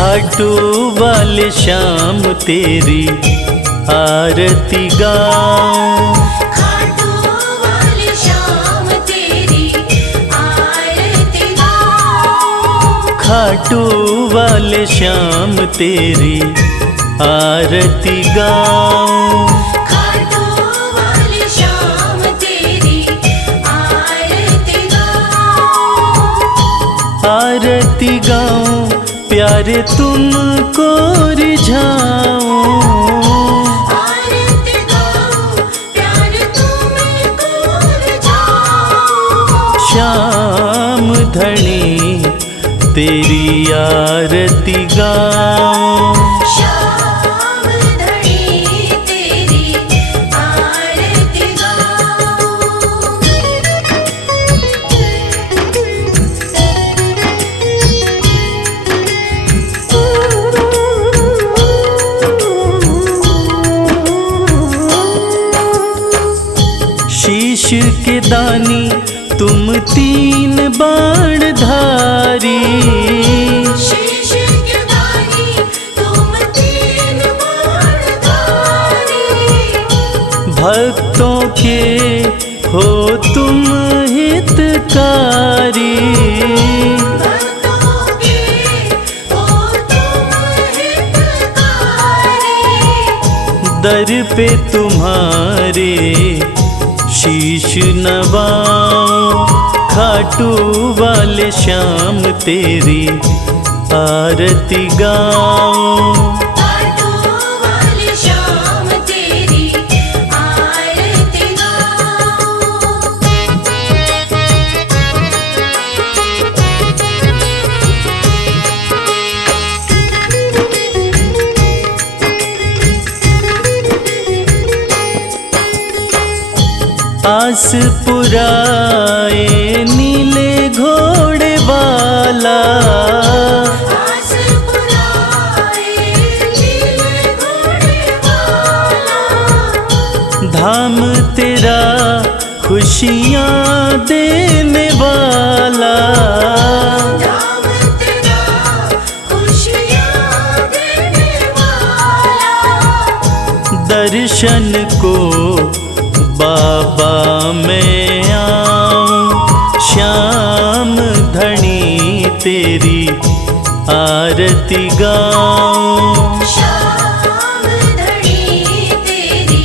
खाटू वाले श्याम तेरी आरती गाऊं, खाटू वाले श्याम तेरी आरती गाऊं, खाटू वाले श्याम तेरी आरती गाऊं, खाटू वाले श्याम तेरी आरती गाऊं, आरती गाऊं प्यारे तुमको रिझाऊं, आरती गाऊं प्यारे तुमको रिझाऊं, श्याम धनी तेरी आरती गाऊं, श्याम धनी तेरी आरती गाऊं। शीश के दानी तुम तीन बाण धारी, शीश के दानी तुम तीन बाणधारी, भक्तों के हो तुम हितकारी, भक्तों के हो तुम हितकारी, दर पे तुम्हारे शीश नवाऊं, खाटू वाले श्याम तेरी आरती गाऊं, खाटू वाले श्याम तेरी आरती गाऊं। आस पुराए नीले घोड़े वाला, आस पुराए नीले घोड़े वाला, धाम तेरा खुशियाँ देने वाला, धाम तेरा खुशियाँ देने वाला, दर्शन को बाबा मैं आऊं, श्याम धनी तेरी आरती गाऊं, श्याम धनी तेरी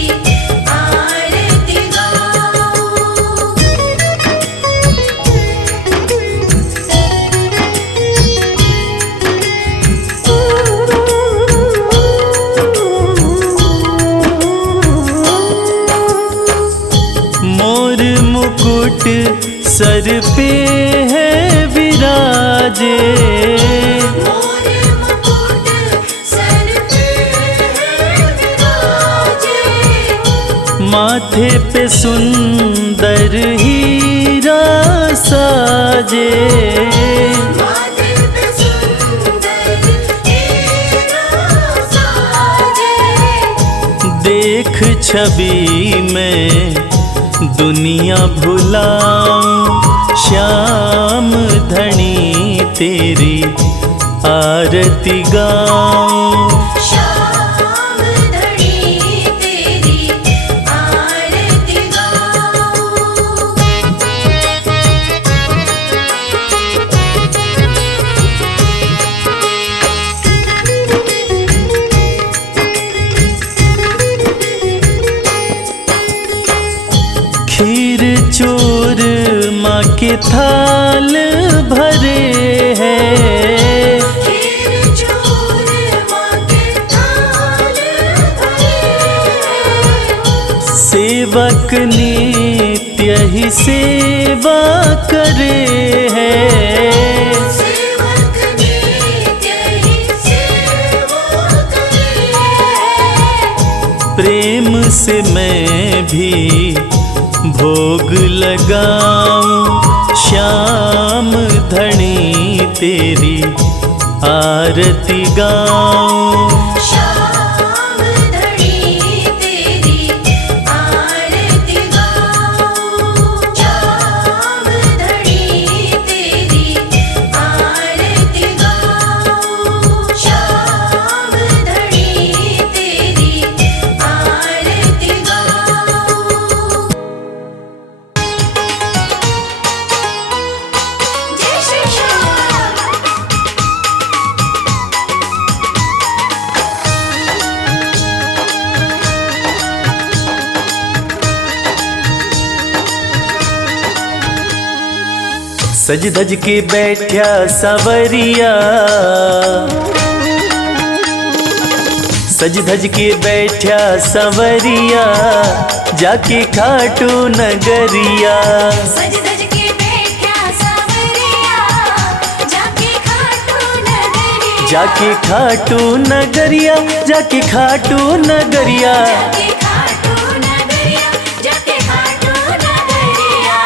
आरती गाऊं। मोर मुकुट सर पे है विराजे, मोर मुकुट सर पे है विराजे, माथे पे सुंदर हीरा साजे, माथे पे सुंदर हीरा साजे, देख छवि में दुनिया भुलाऊं, श्याम धनी तेरी आरती गाऊं, श्याम धनी तेरी आरती गाऊं। खीर चोर माँ के थाल भरे हैं, खीर चोर माँ के थाल भरे हैं, सेवक नित्य ही सेवा करे हैं, सेवक नित्य ही सेवा करे हैं, प्रेम से मैं भी भोग लगाऊं, श्याम धनी तेरी आरती गाऊं, श्याम धनी तेरी आरती गाऊं, श्याम धनी तेरी आरती गाऊं। सज धज के बैठा सवरिया, सज धज के बैठा सवरिया, जाके खाटू नगरिया। सज धज के बैठा सवरिया, जाके खाटू नगरिया। जाके खाटू नगरिया, जाके खाटू नगरिया। जाके खाटू नगरिया, जाके खाटू नगरिया।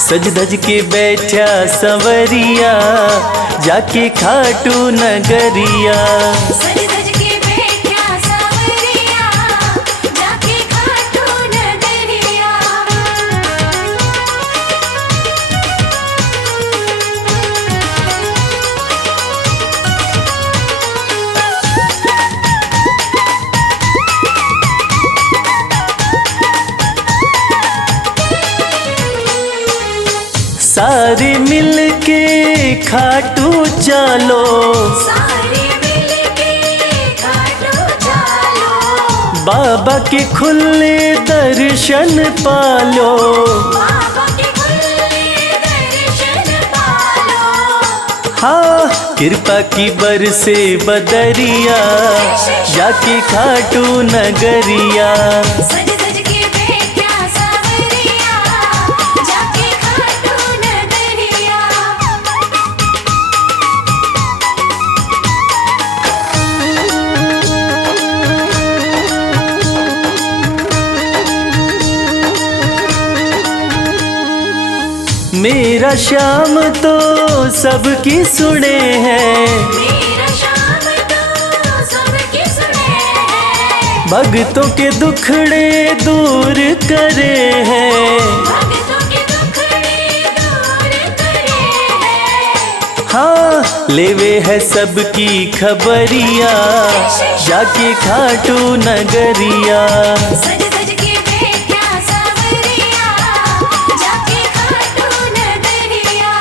सज धज के बैठा सवरिया, जाके खाटू नगरिया। सज धज के बैठा सवरिया, जाके खाटू नगरिया। सारे मिलके खाटू चलो, सारे मिलके खाटू चलो। बाबा के खुले दर्शन पालो। बाबा के खुले दर्शन पालो। हाँ कृपा की बरसे बदरिया, जाके खाटू नगरिया। सज धज के बैठा सवरिया, जाके खाटू नगरिया। मेरा श्याम तो सबकी सुने हैं, मेरा श्याम तो सबकी सुने हैं। भक्तों के दुखड़े दूर करे हैं। भक्तों के दुखड़े दूर करे हैं। हाँ लेवे है सबकी खबरिया, जाके खाटू नगरिया। सज धज के बैठा सवरिया, जाके खाटू नगरिया।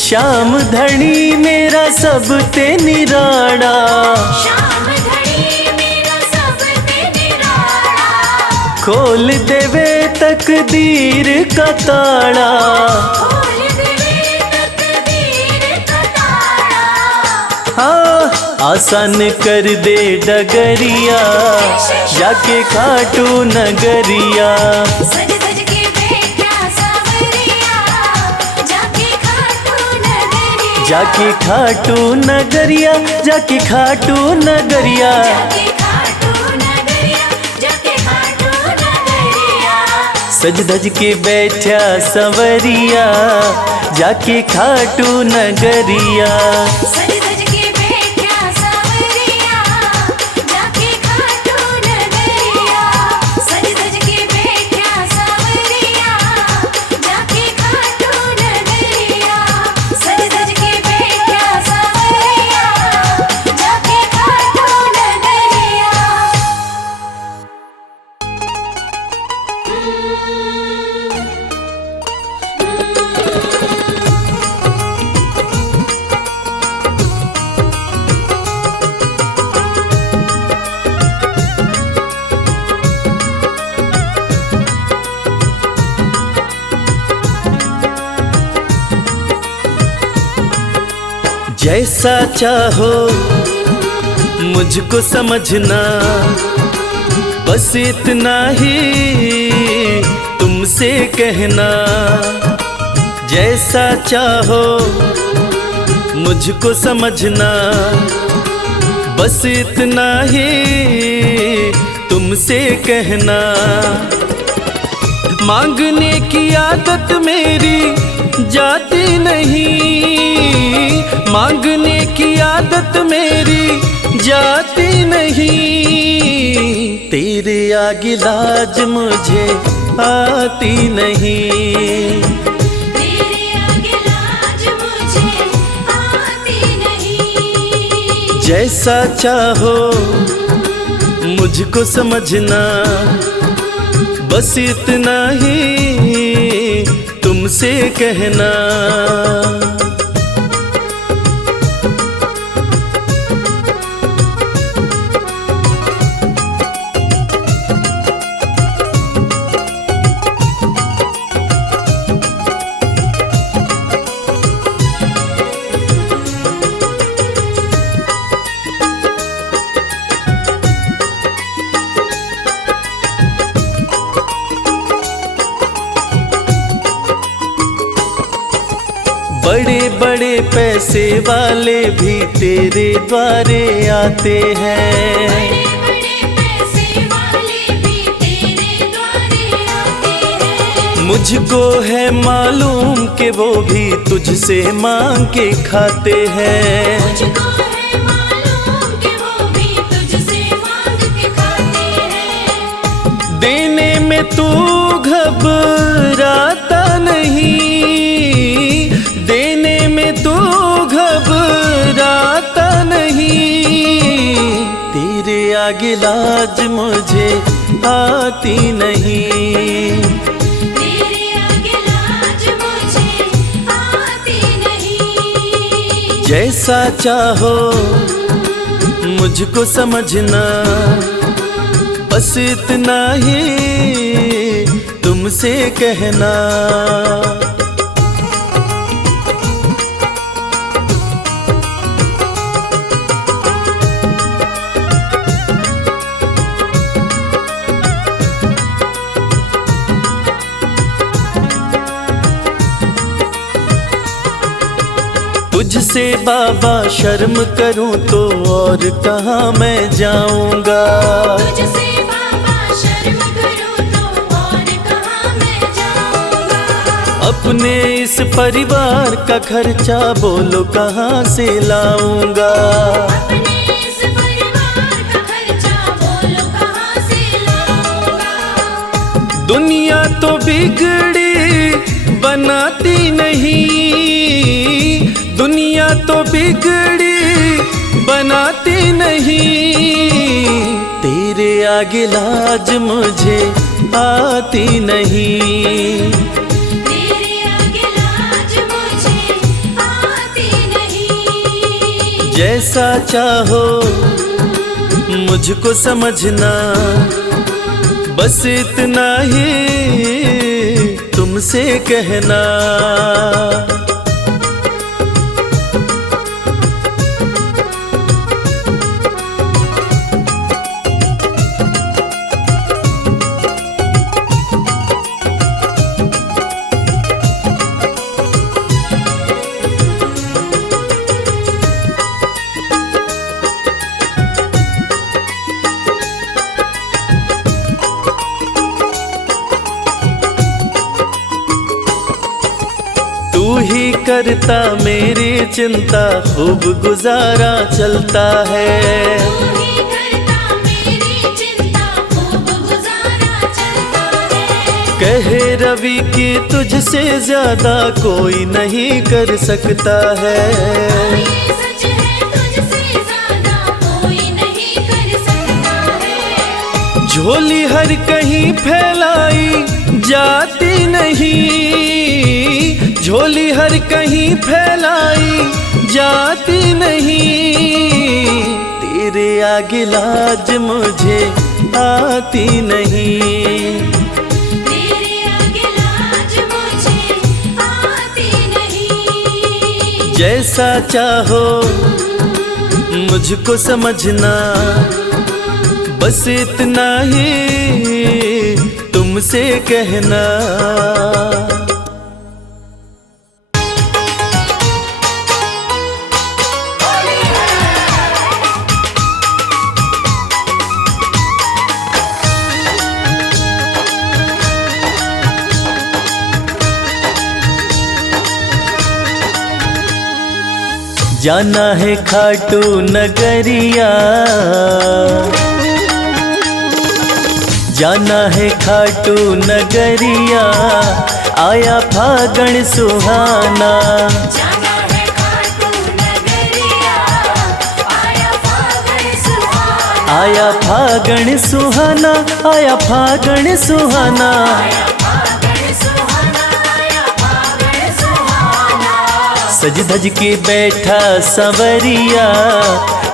श्याम धनी मेरा सब ते निराड़ा, श्याम धनी मेरा सब ते निराला। खोल देवे तकदीर का ताड़ा। खोल देवे तकदीर का ताला। हाँ आसान कर दे डगरिया, जाके खाटू नगरिया। सज धज के बैठा सवरिया, जाके खाटू नगरिया। जाके खाटू नगरिया, जाके खाटू नगरिया। जाके खाटू नगरिया, जाके खाटू नगरिया। सज धज के बैठा सवरिया, जाके खाटू नगरिया। सज धज के बैठा सवरिया, जाके खाटू नगरिया। सज धज के बैठा सवरिया, जाके खाटू नगरिया। सज धज के बैठा सवरिया, जाके खाटू नगरिया। जैसा चाहो मुझको समझना, बस इतना ही तुमसे कहना। जैसा चाहो मुझको समझना, बस इतना ही तुमसे कहना। मांगने की आदत मेरी जाती नहीं, मांगने की आदत मेरी जाती नहीं। तेरे आगे लाज मुझे आती नहीं। तेरे आगे लाज मुझे आती नहीं। जैसा चाहो मुझको समझना, बस इतना ही तुमसे कहना। बड़े बड़े पैसे वाले भी तेरे द्वारे आते हैं। बड़े पैसे वाले भी तेरे द्वारे आते हैं। मुझको है मालूम कि वो भी तुझसे मांग के खाते हैं। मुझको है मालूम कि वो भी तुझसे मांग के खाते हैं। देने में तू घबराता नहीं, देने में तू घबराता नहीं। तेरे आगे लाज मुझे आती नहीं। तेरे आगे लाज मुझे आती नहीं। जैसा चाहो मुझको समझना, बस इतना ही तुमसे कहना। तुझसे बाबा शर्म करूं तो और कहाँ मैं जाऊंगा। तुझसे बाबा शर्म करूं तो और कहाँ मैं जाऊंगा। अपने इस परिवार का खर्चा बोलो कहाँ से लाऊंगा। अपने इस परिवार का खर्चा बोलो कहाँ से लाऊंगा। दुनिया तो बिगड़ी बनाती नहीं, दुनिया तो बिगड़ी बनाती नहीं। तेरे आगे लाज मुझे आती नहीं। तेरे आगे लाज मुझे आती नहीं। जैसा चाहो मुझको समझना, बस इतना ही तुमसे कहना। तू ही करता मेरी चिंता, खूब गुजारा चलता है। तू ही करता मेरी चिंता, खूब गुजारा चलता है। कहे रवि कि तुझसे ज्यादा कोई नहीं कर सकता है। ये सच है, तुझसे ज्यादा कोई नहीं कर सकता है। झोली हर कहीं फैलाई जाती नहीं, झोली हर कहीं फैलाई जाती नहीं। तेरे आगे लाज मुझे आती नहीं। तेरे आगे लाज मुझे आती नहीं। जैसा चाहो मुझको समझना, बस इतना ही तुमसे कहना। जाना है खाटू नगरिया, जाना है खाटू नगरिया, आया फागण सुहाना। जाना है खाटू नगरिया, आया फागण सुहाना। आया फागण सुहाना, आया फागण सुहाना। आया फागण सुहाना, आया फागण सज धज के बैठा संवरिया,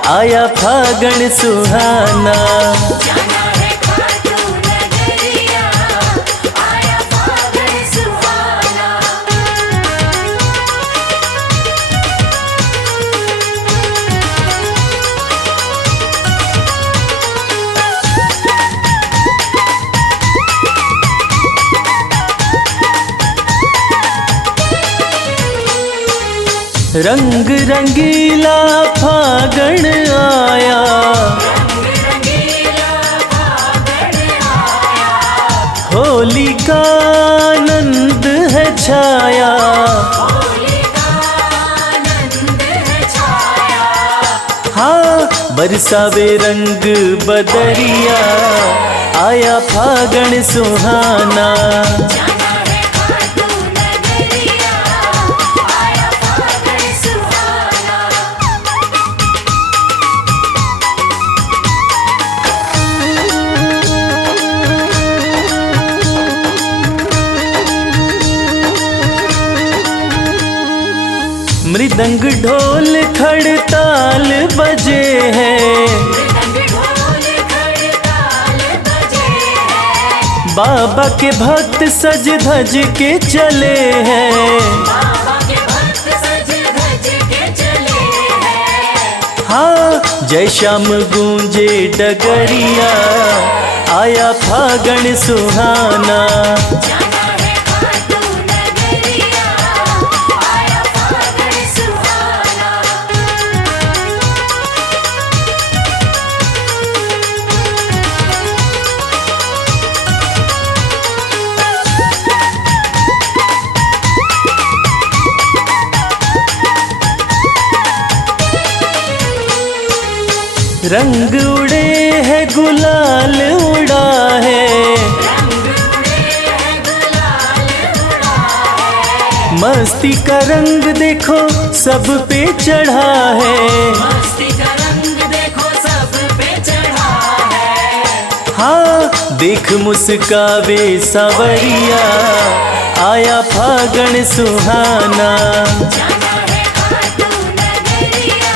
आया फागण सुहाना। जाना है खाटू नगरिया, आया फागण सुहाना। रंग रंगीला फागण आया, रंगीला फागण आया, होली का आनंद है छाया। होली का आनंद है छाया। हाँ बरसावे रंग बदरिया, आया फागण सुहाना। जाना है खाटू नगरिया, आया फागण सुहाना। मृदंग ढोल खड़ताल बजे हैं, मृदंग ढोल खड़ताल बजे हैं, बाबा के भक्त सज धज के चले हैं। बाबा के भक्त सज धज के चले हैं। हाँ जय श्याम गूंजे डगरिया, आया फागण सुहाना। जाना है खाटू नगरिया, आया फागण सुहाना। रंग उड़े है गुलाल उड़ा है, रंग उड़े हैं गुलाल उड़ा है, मस्ती का रंग देखो सब पे चढ़ा है। मस्ती का रंग देखो सब पे चढ़ा है। हाँ देख मुस्कावे सावरिया, आया फागण सुहाना। जाना है खाटू नगरिया,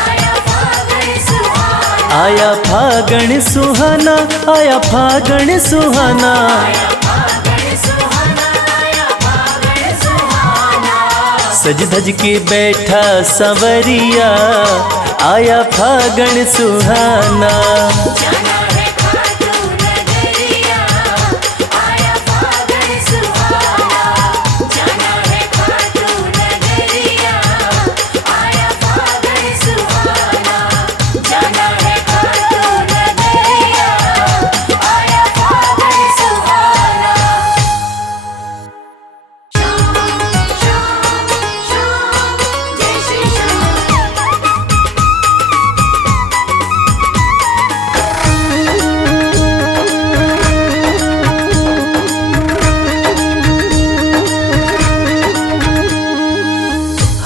आया फागण सुहाना। आया फागण सुहाना, आया फागण सुहाना। आया फागण सुहाना, आया फागण सुहाना। सज धज के बैठा संवरिया, आया फागण सुहाना। जाना है खाटू नगरिया, आया फागण सुहाना। जाना है खाटू नगरिया, आया फागण सुहाना। जाना है खाटू नगरिया, आया फागण सुहाना। श्याम श्याम श्याम जय श्री श्याम।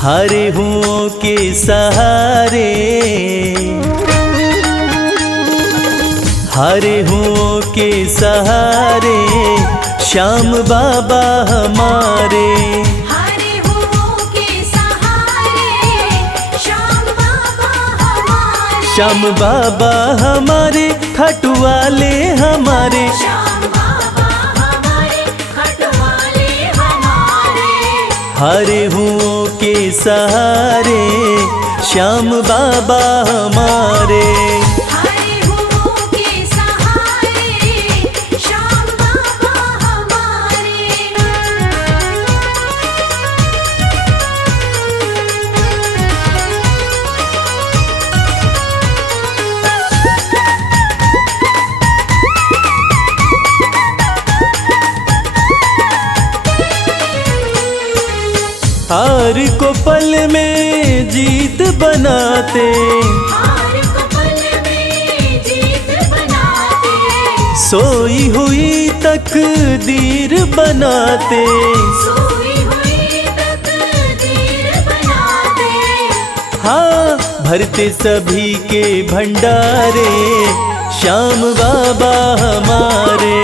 हरे हुओं के सहारे, हरे हुओं के सहारे, श्याम बाबा हमारे। हरे हुओं के सहारे, श्याम बाबा हमारे। श्याम बाबा हमारे, खाटू वाले हमारे। श्याम बाबा हमारे, खटवाले हमारे। हरे हुओं के सहारे, श्याम बाबा हमारे। हरे हुओं के सहारे, श्याम बाबा हमारे। हार को पल में जीत बनाते, हार को पल में जीत बनाते, सोई हुई तकदीर बनाते। सोई हुई तकदीर बनाते। हाँ भरते सभी के भंडारे, श्याम बाबा हमारे।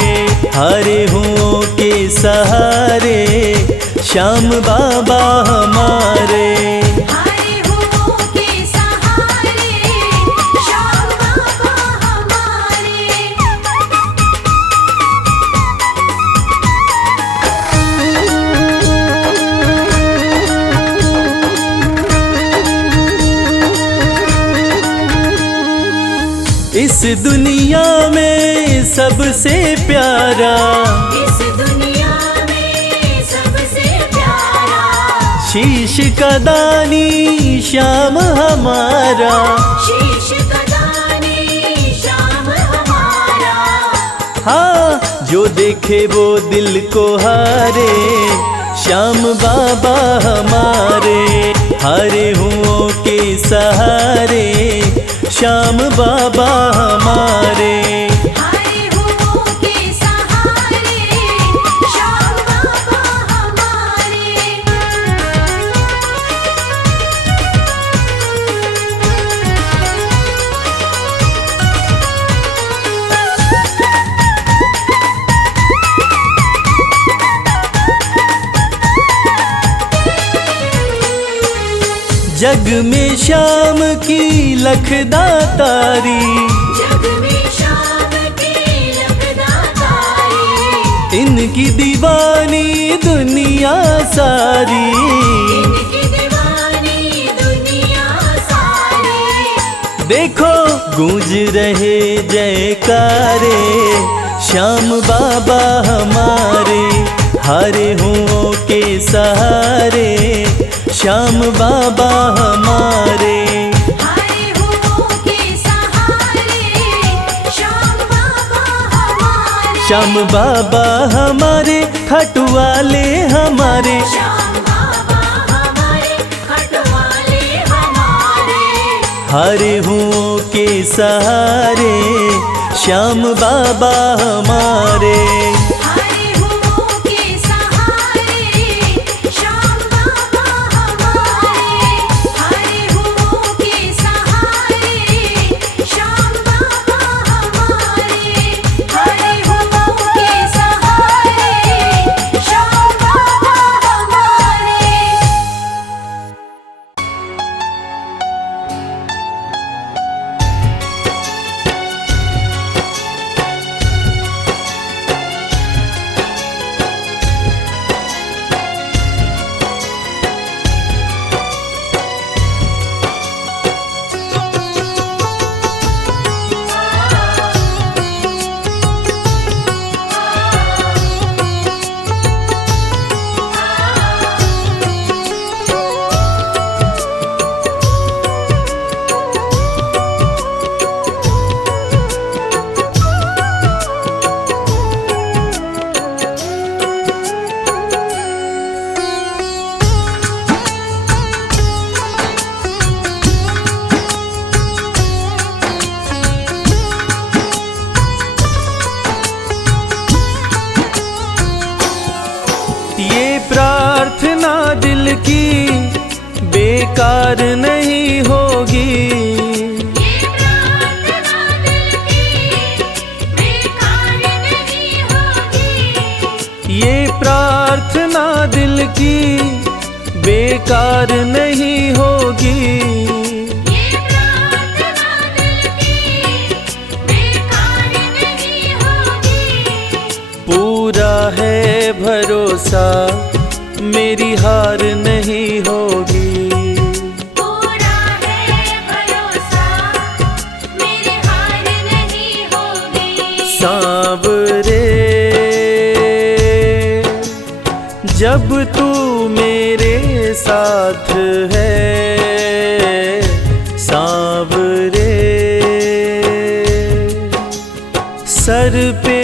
हरे हुओं के सहारे, श्याम बाबा हमारे। हारे हुओं के सहारे श्याम बाबा हमारे। इस दुनिया में सबसे प्यारा, इस दुनिया में सबसे प्यारा शीश का दानी श्याम हमारा। शीश का दानी श्याम हमारा। हाँ, जो देखे वो दिल को हारे, श्याम बाबा हमारे। हारे हुओं के सहारे श्याम बाबा हमारे। हारे हुओं के सहारे श्याम बाबा हमारे। जग में श्याम की लखदातारी, जग में श्याम की लखदातारी। इनकी दीवानी दुनिया सारी। इनकी दीवानी दुनिया सारी। देखो गूंज रहे जयकारे श्याम बाबा हमारे। हारे हुओं के सहारे श्याम बाबा हमारे। हारे हुओं के सहारे श्याम बाबा हमारे। श्याम बाबा हमारे, खटवाले हमारे। श्याम बाबा हमारे, खटवाले हमारे। हारे हुओं के सहारे श्याम बाबा हमारे। हारे हुओं के सहारे श्याम बाबा हमारे। हारे हुओं के सहारे श्याम बाबा हमारे। हारे हुओं के सहारे श्याम बाबा हमारे। ये प्रार्थना दिल की बेकार नहीं होगी। ये प्रार्थना दिल की बेकार नहीं होगी। ये प्रार्थना दिल की बेकार नहीं होगी। ये प्रार्थना दिल की बेकार नहीं होगी। पूरा है भरोसा मेरी हार नहीं होगी। पूरा है भरोसा मेरी हार नहीं होगी। सांवरे जब तू मेरे साथ है, सांवरे सर पे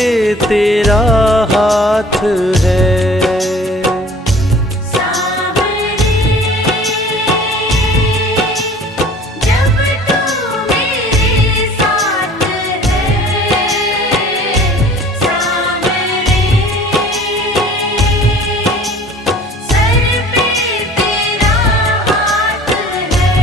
तेरा हाथ है। सांवरे जब तू मेरे साथ है। सांवरे सर पे तेरा हाथ है।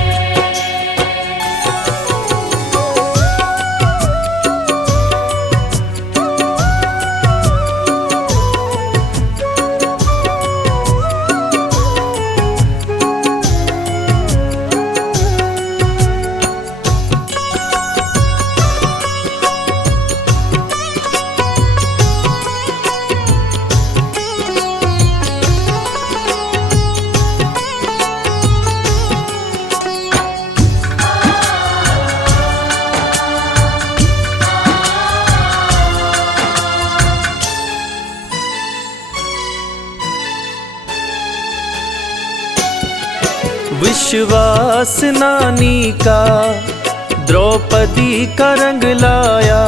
विश्वास नानी का द्रौपदी का रंग लाया।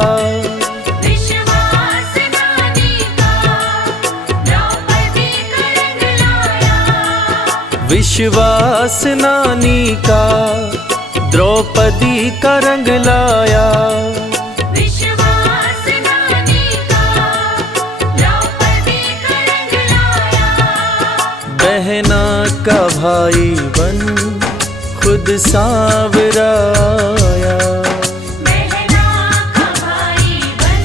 विश्वास नानी का द्रौपदी का रंग लाया। विश्वास नानी का द्रौपदी का रंग लाया। विश्वास नानी का द्रौपदी का रंग लाया। बहना का भाई बन खुद सांवरा आया। बहना का भाई बन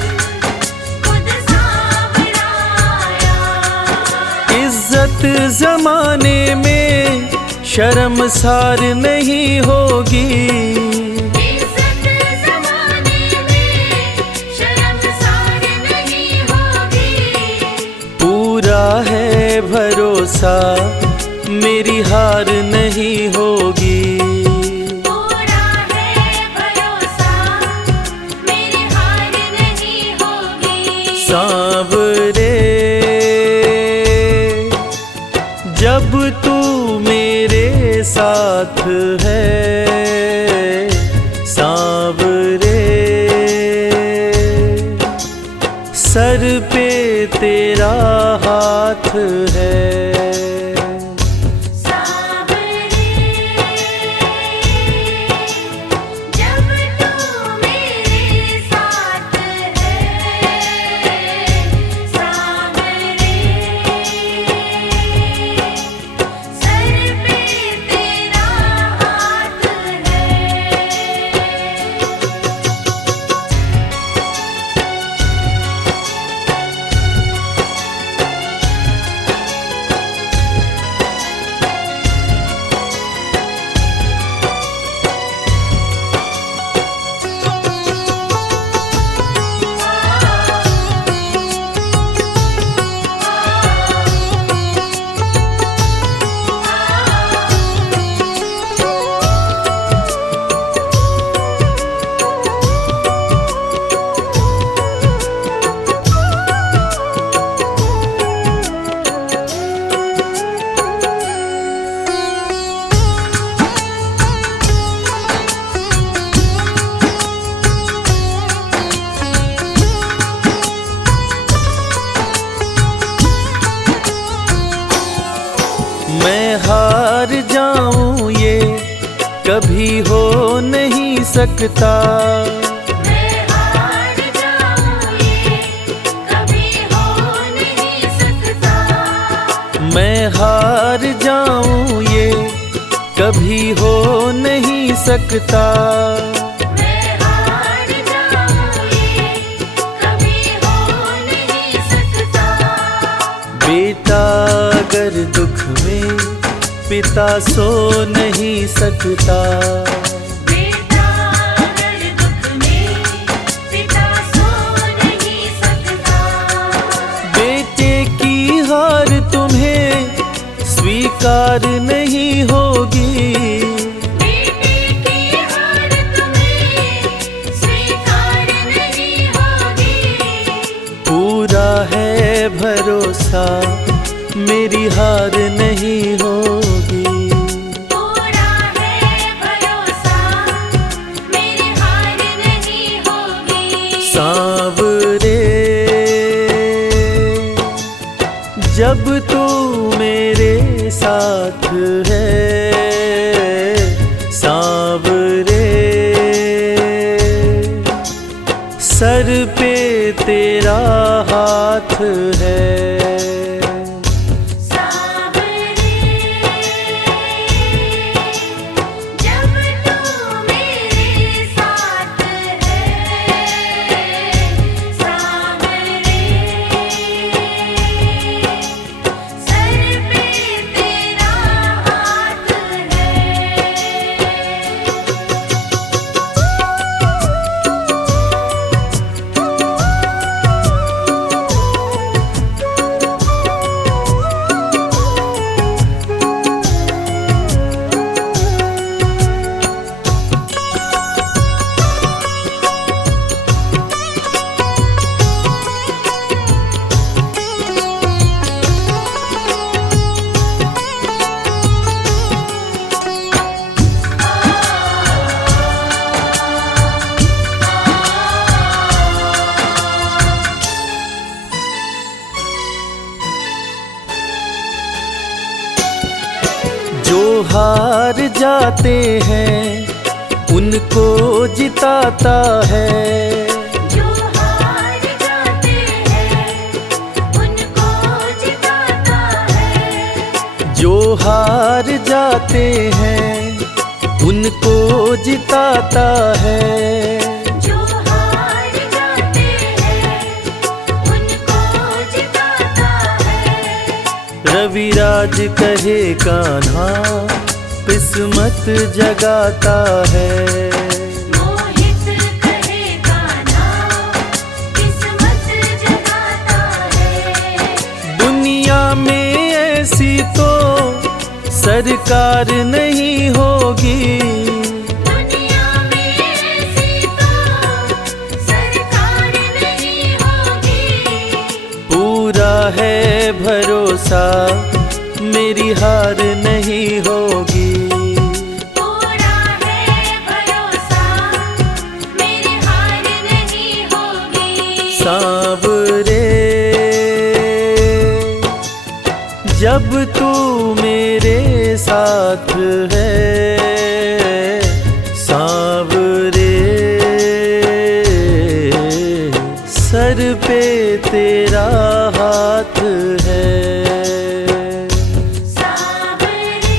खुद सांवरा आया। इज्जत जमाने में शर्मसार नहीं होगी। इज्जत ज़माने में शर्मसार नहीं होगी। पूरा है भरोसा मेरी हार नहीं होगी। पूरा है भरोसा मेरी हार नहीं होगी। सांवरे जब तू मेरे साथ है, सांवरे सर पे तेरा हाथ है। सांवरे जब तू मेरे साथ है, सांवरे सर पे तेरा हाथ है। मैं हार जाऊं ये कभी हो नहीं सकता। मैं हार जाऊं ये कभी हो नहीं सकता। मैं हार जाऊं ये कभी हो नहीं सकता। मैं हार जाऊं ये कभी हो नहीं सकता। बेटा अगर दुख में पिता सो नहीं सकता। बेटा अगर दुख में पिता सो नहीं सकता। बेटे की हार तुम्हें स्वीकार नहीं होगी। बेटे की हार तुम्हें स्वीकार नहीं होगी। पूरा है भरोसा मेरी हार नहीं होगी। पूरा है भरोसा मेरी हार नहीं होगी। सांवरे जब तू मेरे साथ है, सांवरे सर पे तेरा हाथ है। जब तू मेरे साथ है, सांवरे सर पे तेरा हाथ है। जाते हैं उनको जिताता है। जो हार जाते हैं उनको जिताता है। जो हार जाते हैं उनको जिताता है। जो हार जाते हैं उनको जिताता है। रविराज कहे कान्हा किस्मत जगाता है। मोहित कहे कान्हा किस्मत जगाता है। दुनिया में ऐसी तो सरकार नहीं होगी। दुनिया में ऐसी तो सरकार नहीं होगी। पूरा है भरोसा मेरी हार नहीं होगी। पूरा है भरोसा मेरी हार नहीं होगी। सांवरे जब तू मेरे साथ है, सांवरे सर पे तेरा हाथ है। सांवरे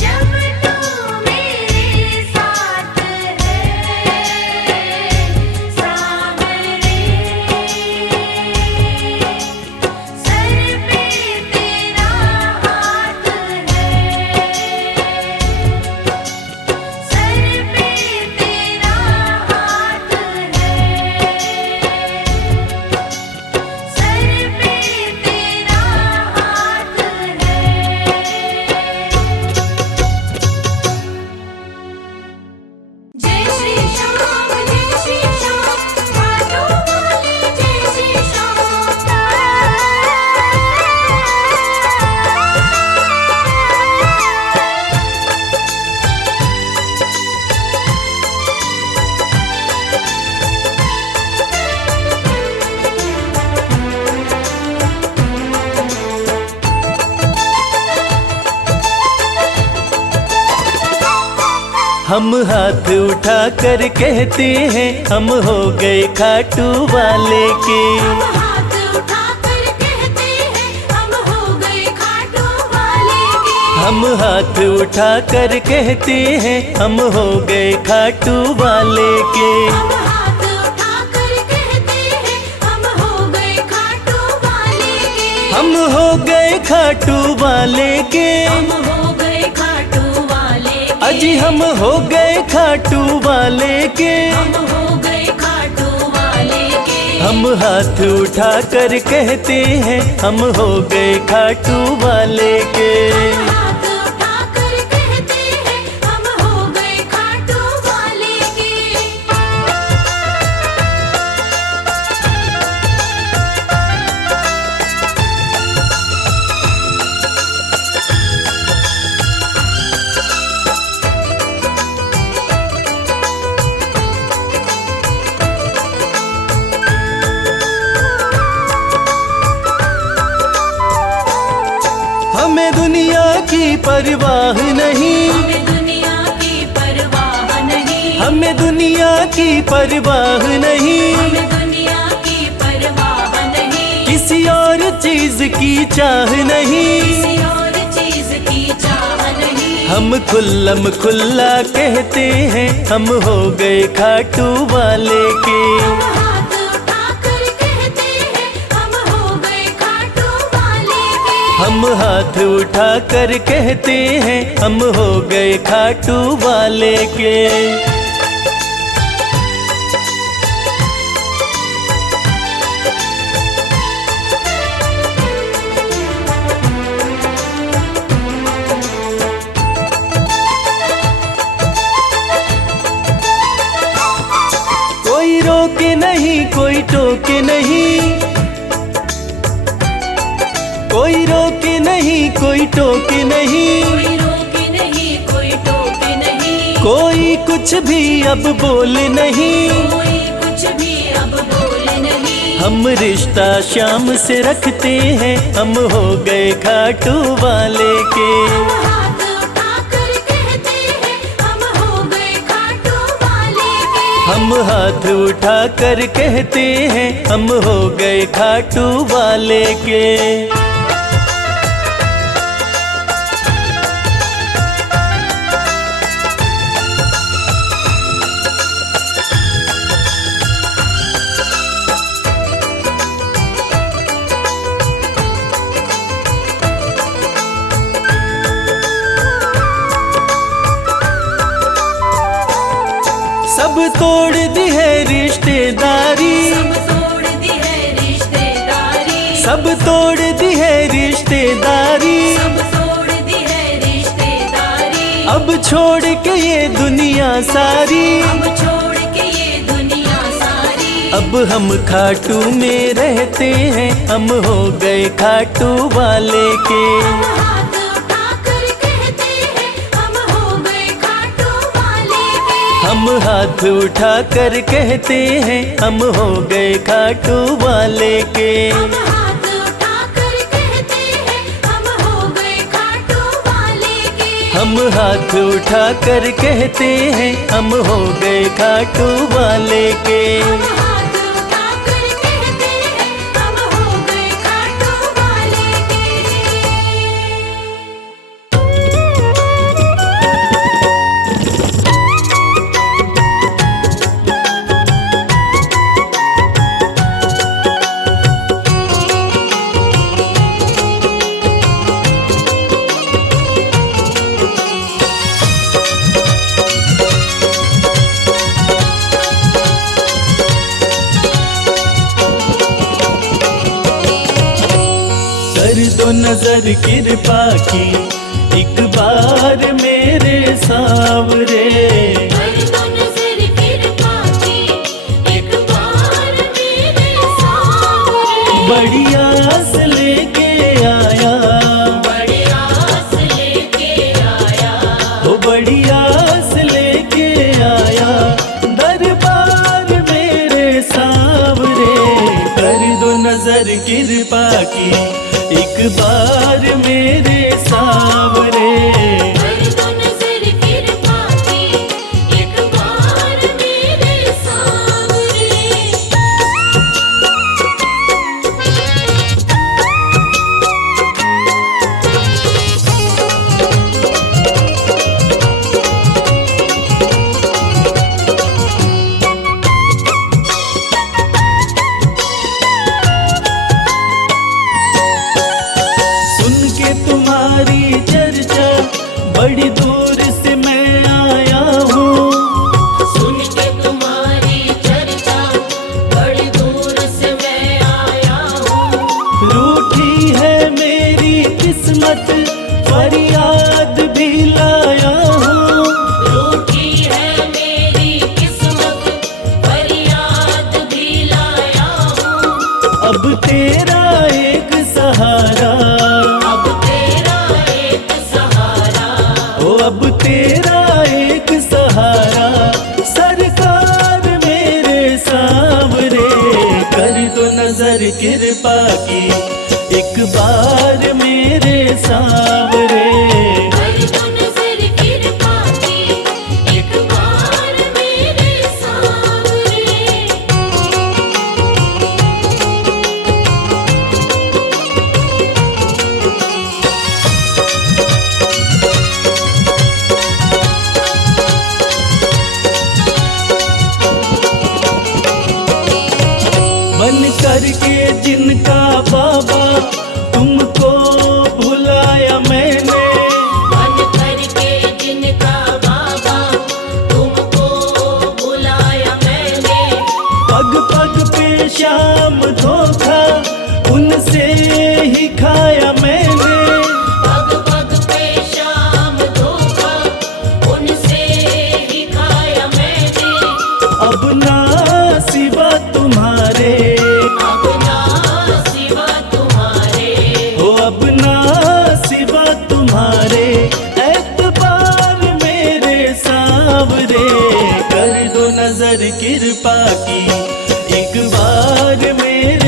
जब तू मेरे साथ है। सांवरे सर पे तेरा हाथ है। सर पे तेरा हाथ है। सर पे तेरा हाथ है। जय श्री श्याम जय श्री श्याम माधो वाले जय श्री हम हाथ उठा कर कहते हैं हम हो गए खाटू वाले के। हम हाथ उठाकर कहते हैं हम हो गए खाटू वाले के। हम हाथ उठा कर कहते हैं हम हो गए खाटू वाले के। हम हाथ उठाकर कहते हैं हम हो गए खाटू वाले के। हम हो गए खाटू वाले के। हम हो गए खाटू वाले के। अजी हम हो गए खाटू वाले के। हम हो गए खाटू वाले के। हम हाथ उठा कर कहते हैं हम हो गए खाटू वाले के। हम हाथ उठाकर कहते हैं हम हो गए खाटू वाले के। हमें दुनिया की परवाह नहीं। हमें दुनिया की परवाह नहीं। हमें दुनिया की परवाह नहीं। हमें दुनिया की परवाह नहीं। किसी और चीज की चाह नहीं। किसी और चीज की चाह नहीं। हम खुल्लम खुल्ला कहते हैं हम हो गए खाटू वाले के। हम हाथ उठाकर कहते हैं हम हो गए खाटू वाले के। हम हाथ उठा कर कहते हैं हम हो गए खाटू वाले के। कोई रोके नहीं कोई टोके नहीं। कोई रोके नहीं कोई टोके नहीं। कोई रोके नहीं कोई टोके नहीं। कोई कुछ भी अब बोले नहीं। कोई कुछ भी अब बोले नहीं। हम रिश्ता शाम से रखते हैं, हम हो गए खाटू वाले के। हाथ उठाकर कहते हैं हम हो गए खाटू वाले के। हम हाथ उठा कर कहते हैं, हम हो गए खाटू वाले के। सब तोड़ दी है रिश्तेदारी, सब तोड़ दी है रिश्तेदारी। सब तोड़ दी है रिश्तेदारी। सब तोड़ दी है रिश्तेदारी। अब छोड़ के ये दुनिया सारी, अब छोड़ के ये दुनिया सारी। अब हम खाटू में रहते हैं, हम हो गए खाटू वाले के। हाथ उठाकर कहते हैं हम हो गए खाटू वाले के। हम हाथ उठा कर कहते हैं, हम हो गए खाटू वाले के। हम हाथ उठाकर कहते हैं हम हो गए खाटू वाले के। हम हाथ उठा कर कहते हैं, हम हो गए खाटू वाले के। हम हाथ उठाकर कहते हैं हम हो गए खाटू वाले के। कर दो नजर कृपा की एक बार मेरे सावरे। कर दो नजर कृपा की एक बार मेरे सामने। बड़ी आस लेके आया, बड़ी आस लेके आया। वो बड़ी आस लेके आया, दरबार मेरे सावरे। कर दो नजर कृपा की एक बार मेरे सावरे। कर दो नजर कृपा की एक बार मेरे सामने। सुन के तुम्हारी चर्चा बड़ी दूर से मैं आया हूँ। सुन के तुम्हारी चर्चा बड़ी दूर से मैं आया हूँ। रूठी है मेरी किस्मत, फरियाद भी लाया हूँ। रूठी है मेरी किस्मत, फरियाद भी लाया हूँ। अब तेरा एक सहारा, अब तेरा एक सहारा। ओ अब तेरा एक सहारा, सरकार मेरे सावरे। कर दो नजर कृपा की एक बार मेरे सावरे। कर दो नजर कृपा की एक बार मेरे सामने। बन करके जिनका बाबा तुमको भुलाया मैंने। बन करके जिनका बाबा तुमको बुलाया मैंने। पग पग पे शाम धोखा उनसे ही खाया मैंने। पग पग पे शाम धोखा उनसे ही खाया मैंने। अब ना सिवा तुम्हारे, अब ना सिवा तुम्हारे। हो अब ना सिवा तुम्हारे, एतबार मेरे सावरे। कर दो नजर कृपा की एक बार मेरे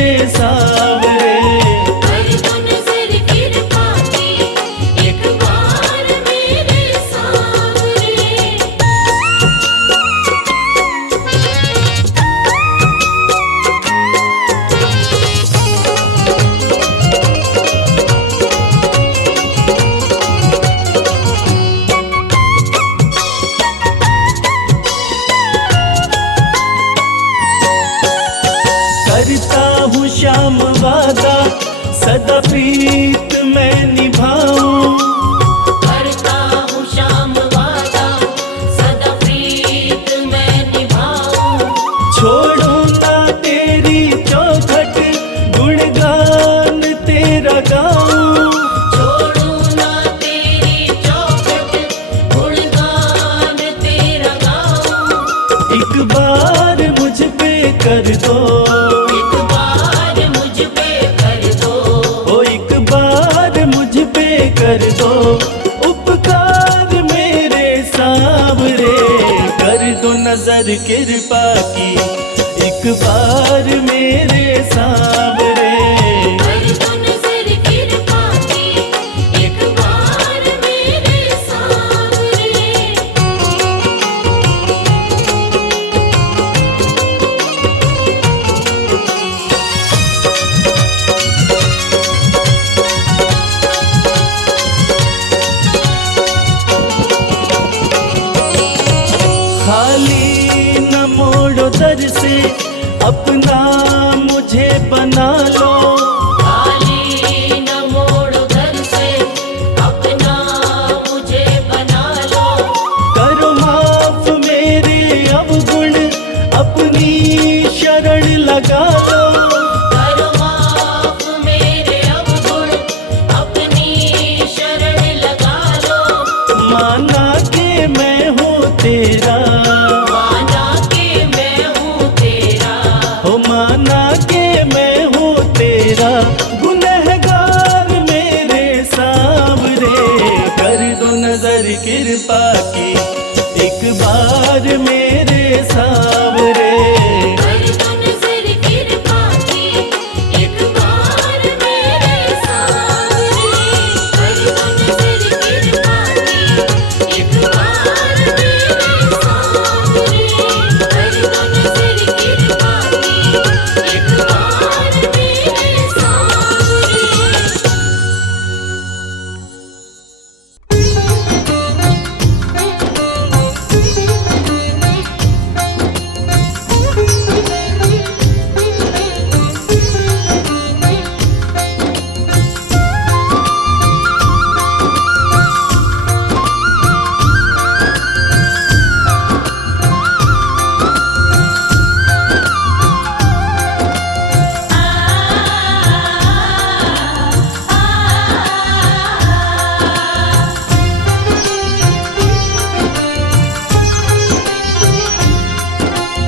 दो नजर कृपा की, एक बार मेरे सांवरे। कर दो नजर कृपा की, एक बार मेरे सांवरे। खाली न मोड़ो दर से, अपना मुझे बना लो। खाली न मोड़ो दर से, अपना मुझे बना लो। करो माफ मेरे अवगुण, अपनी शरण लगा लो। करो माफ मेरे अवगुण, अपनी शरण लगा लो। माना के मैं हूँ तेरा, माना के मैं हूँ तेरा। हो माना के मैं हूँ तेरा, गुनहगार मेरे सांवरे। कर दो नजर कृपा की, एक बार मेरे सांवरे। कर दो नजर कृपा की, एक बार मेरे सांवरे। कर दो नजर कृपा की, एक बार मेरे सांवरे। कर दो नजर कृपा की, एक बार मेरे सांवरे।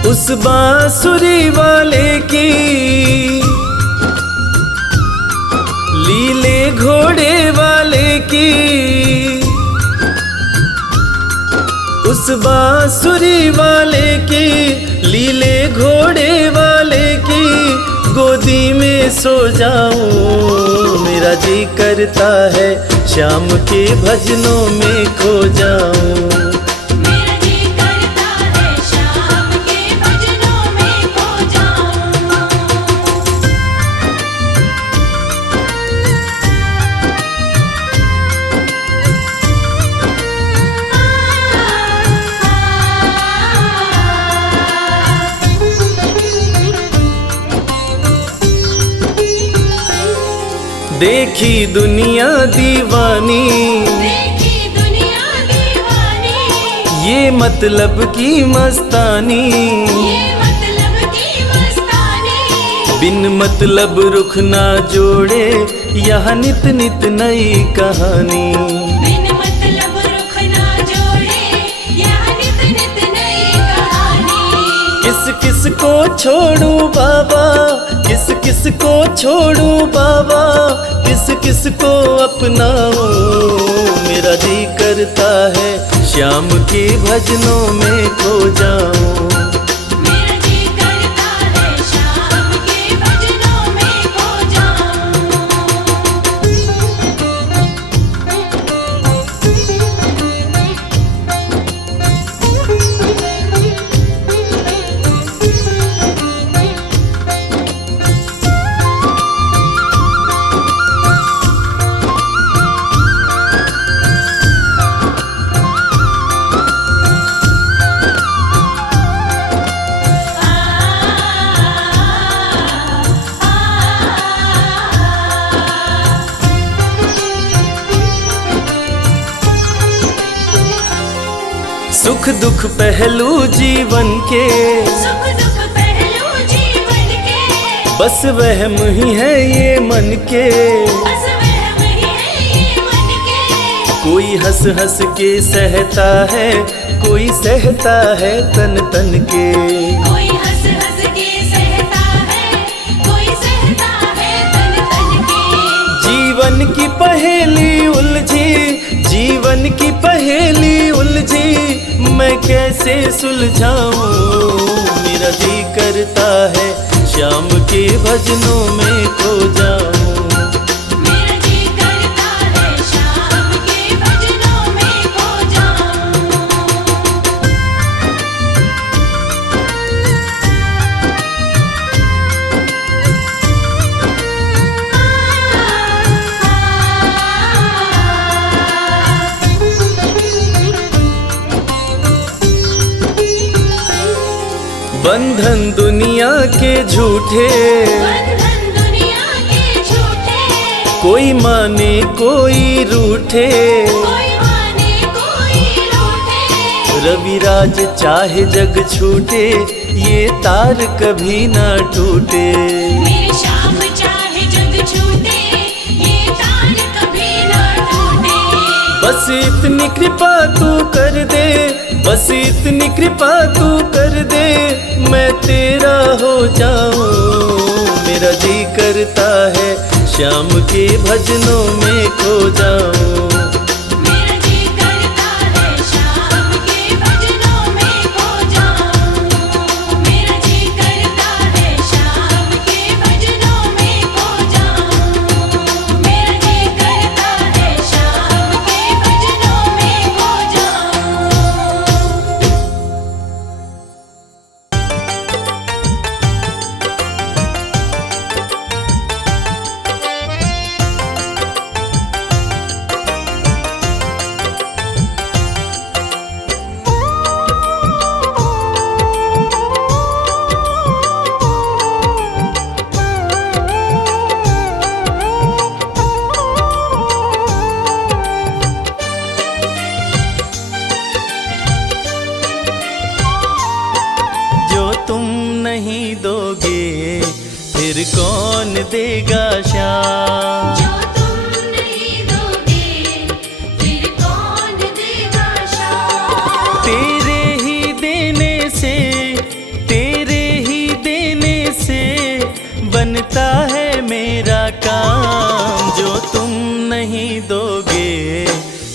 उस बांसुरी वाले की लीले घोड़े वाले की, उस बांसुरी वाले की लीले घोड़े वाले की गोदी में सो जाऊं। मेरा जी करता है शाम के भजनों में खो जाऊं। मेरा जी करता है शाम के भजनों में खो जाऊं। देखी दुनिया दीवानी, देखी दुनिया दीवानी। ये मतलब की मस्तानी। ये मतलब की मस्तानी। बिन मतलब रुख ना जोड़े, यहाँ नित नित नई कहानी। बिन मतलब रुख ना जोड़े, यहाँ नित नित नई कहानी। किस किस को छोड़ू बाबा, किस किस को छोड़ू बाबा, किस किस को अपनाऊं। मेरा जी करता है श्याम के भजनों में खो जाऊं। मेरा जी करता है शाम के भजनों में खो जाऊं। सुख दुख पहलू जीवन के, सुख दुख पहलू जीवन के। बस वहम ही है ये मन के। बस वहम ही है ये मन के। कोई हंस हंस के सहता है, कोई सहता है तन तन के। कोई हंस हंस के सहता है, कोई सहता है तन तन के। जीवन की पहेली उलझी, जीवन की पहेली उलझी, मैं कैसे सुलझाऊं, मेरा जी करता है श्याम के भजनों में खो जाऊं। मेरा जी करता है शाम के भजनों में खो जाऊं। बंधन दुनिया के झूठे, बंधन दुनिया के झूठे, कोई माने कोई रूठे, कोई माने कोई रूठे। रविराज चाहे जग छूटे, ये तार कभी ना टूटे। मेरे श्याम चाहे जग छूटे, ये तार कभी ना टूटे। बस इतनी कृपा तू कर दे, बस इतनी कृपा तू कर दे, मैं तेरा हो जाऊं। मेरा जी करता है श्याम के भजनों में खो जाऊं। मेरा जी करता है शाम के भजनों में खो जाऊं। मेरा जी करता है शाम के भजनों में खो जाऊं। मेरा जी करता है शाम के भजनों में खो जाऊं। जो तुम नहीं दोगे फिर कौन देगा श्याम। जो तुम नहीं दोगे, फिर कौन देगा शाम। तेरे ही देने से, तेरे ही देने से बनता है मेरा काम। जो तुम नहीं दोगे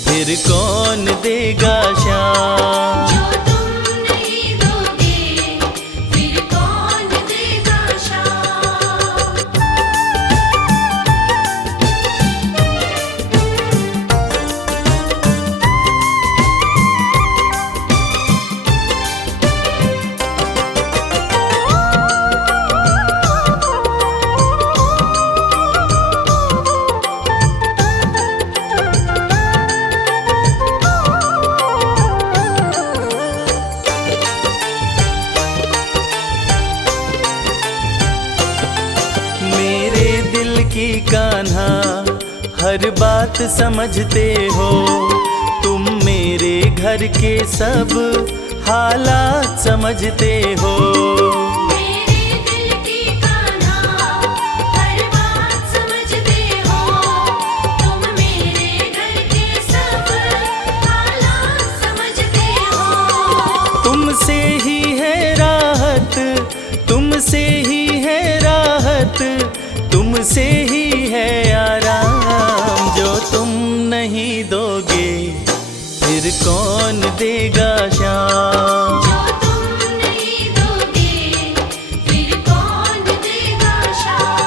फिर कौन देगा श्याम। जो तुम नहीं दोगे, फिर कौन देगा शाम। मेरे दिल की कान्हा हर बात समझते हो, तुम मेरे घर के सब हालात समझते हो। मेरे दिल की कान्हा हर बात समझते हो, तुम मेरे घर के सब हालात समझते हो। तुमसे ही है राहत, तुमसे ही है राहत, तुमसे ही है आराम। जो तुम नहीं दोगे फिर कौन देगा श्याम। जो तुम नहीं दोगे, फिर कौन देगा शाम।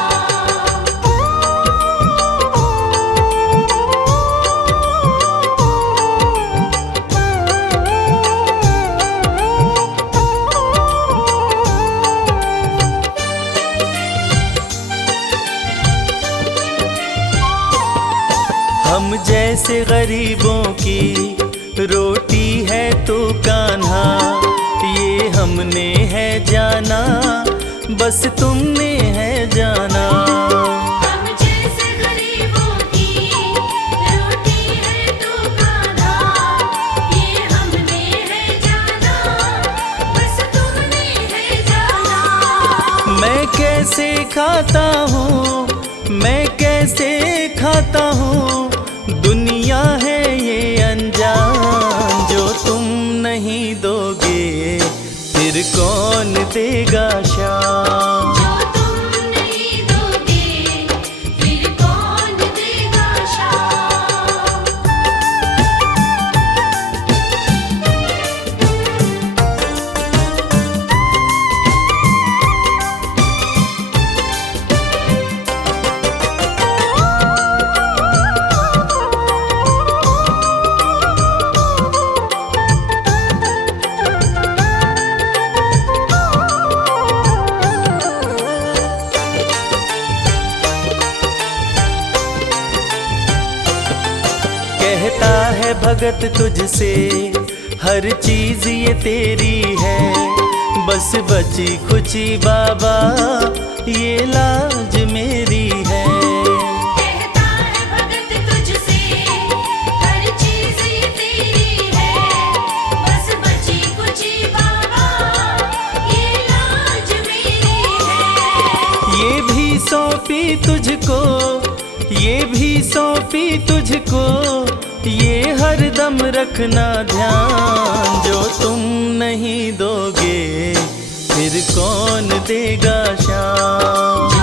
हम जैसे गरीबों की रोटी है तो कान्हा, ये हमने है जाना, बस तुमने है जाना। हम जैसे गरीबों की रोटी है तो कान्हा, ये हमने है जाना, बस तुमने है जाना। मैं कैसे खाता हूँ, मैं कैसे खाता हूँ, दुनिया है ये अनजान। जो तुम नहीं दोगे फिर कौन देगा श्याम। जो तुम नहीं दोगे, फिर कौन देगा शाम। भगत तुझसे, हर चीज ये तेरी है। बस बची खुची बाबा ये लाज मेरी है। कहता है भगत तुझसे, हर चीज ये तेरी है। बस बची कुची बाबा ये लाज मेरी है। ये भी सौंपी तुझको, ये भी सौंपी तुझको, ये हरदम रखना ध्यान। जो तुम नहीं दोगे फिर कौन देगा शान।